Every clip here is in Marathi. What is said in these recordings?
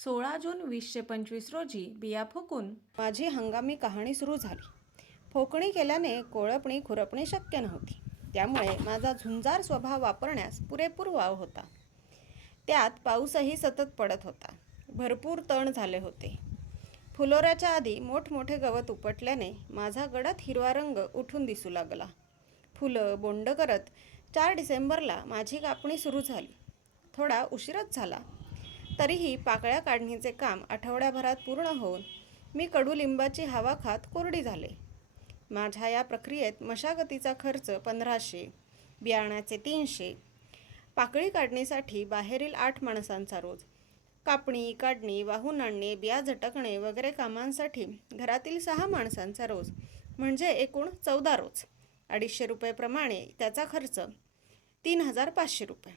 16 जून 2025 रोजी बिया फुकून माझी हंगामी कहाणी सुरू झाली. फोकणी केल्याने कोळपणी खुरपणी शक्य नव्हती. त्यामुळे माझा झुंजार स्वभाव वापरण्यास पुरेपूर वाव होता. त्यात पाऊसही सतत पडत होता. भरपूर तण झाले होते. फुलोऱ्याच्या आधी मोठमोठे गवत उपटल्याने माझा गडद हिरवा रंग उठून दिसू लागला. फुलं बोंड करत 4 डिसेंबरला माझी कापणी सुरू झाली. थोडा उशीरच झाला. तरीही पाकळ्या काढणीचे काम आठवड्याभरात पूर्ण होऊन मी कडुलिंबाची हवा खात कोरडी झाले. माझ्या या प्रक्रियेत मशागतीचा खर्च 1500, बियाण्याचे 300, पाकळी काढणीसाठी बाहेरील 8 माणसांचा रोज, कापणी, काढणी, वाहून आणणे, बिया झटकणे वगैरे कामांसाठी घरातील 6 माणसांचा रोज, म्हणजे एकूण 14 रोज. 250 रुपये प्रमाणे त्याचा खर्च 3500 रुपये.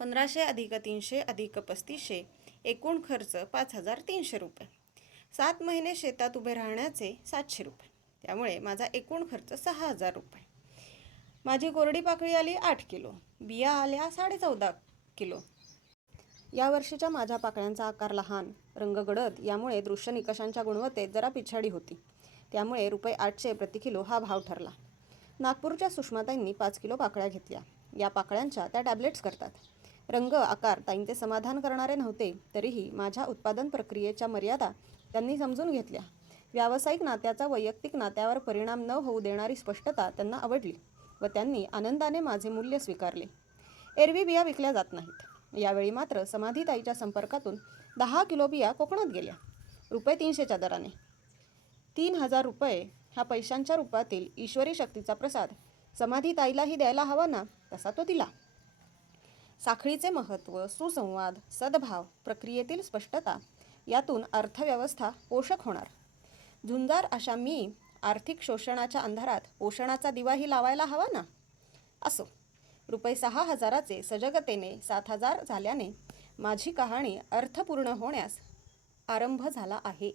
1500 अधिक 300 अधिक 3500, एकूण खर्च 5300 रुपये. 7 महिने शेतात उभे राहण्याचे 700 रुपये. त्यामुळे माझा एकूण खर्च 6000 रुपये. माझी कोरडी पाकळी आली 8 किलो, बिया आल्या 14.5 किलो. या वर्षीच्या माझ्या पाकळ्यांचा आकार लहान, रंग गडद यामुळे दृश्य निकषांच्या गुणवत्तेत जरा पिछाडी होती. त्यामुळे रुपये 800 प्रति किलो हा भाव ठरला. नागपूरच्या सुषमाताईंनी 5 किलो पाकळ्या घेतल्या. या पाकळ्यांच्या त्या टॅब्लेट्स करतात. रंग आकार ताईंचे समाधान करणारे नव्हते, तरीही माझ्या उत्पादन प्रक्रियेच्या मर्यादा त्यांनी समजून घेतल्या. व्यावसायिक नात्याचा वैयक्तिक नात्यावर परिणाम न होऊ देणारी स्पष्टता त्यांना आवडली व त्यांनी आनंदाने माझे मूल्य स्वीकारले. एरवी बिया विकल्या जात नाहीत. यावेळी मात्र समाधीताईच्या संपर्कातून 10 किलो बिया कोकणात गेल्या, रुपये 300च्या दराने. 3000 रुपये हा पैशांच्या रूपातील ईश्वरी शक्तीचा प्रसाद समाधीताईलाही द्यायला हवा ना, तसा तो दिला. साखळीचे महत्त्व, सुसंवाद, सद्भाव, प्रक्रियेतील स्पष्टता यातून अर्थव्यवस्था पोषक होणार. झुंजार अशा मी आर्थिक शोषणाच्या अंधारात पोषणाचा दिवाही लावायला हवा ना. असो, रुपये 6000चे सजगतेने 7000 झाल्याने माझी कहाणी अर्थपूर्ण होण्यास आरंभ झाला आहे.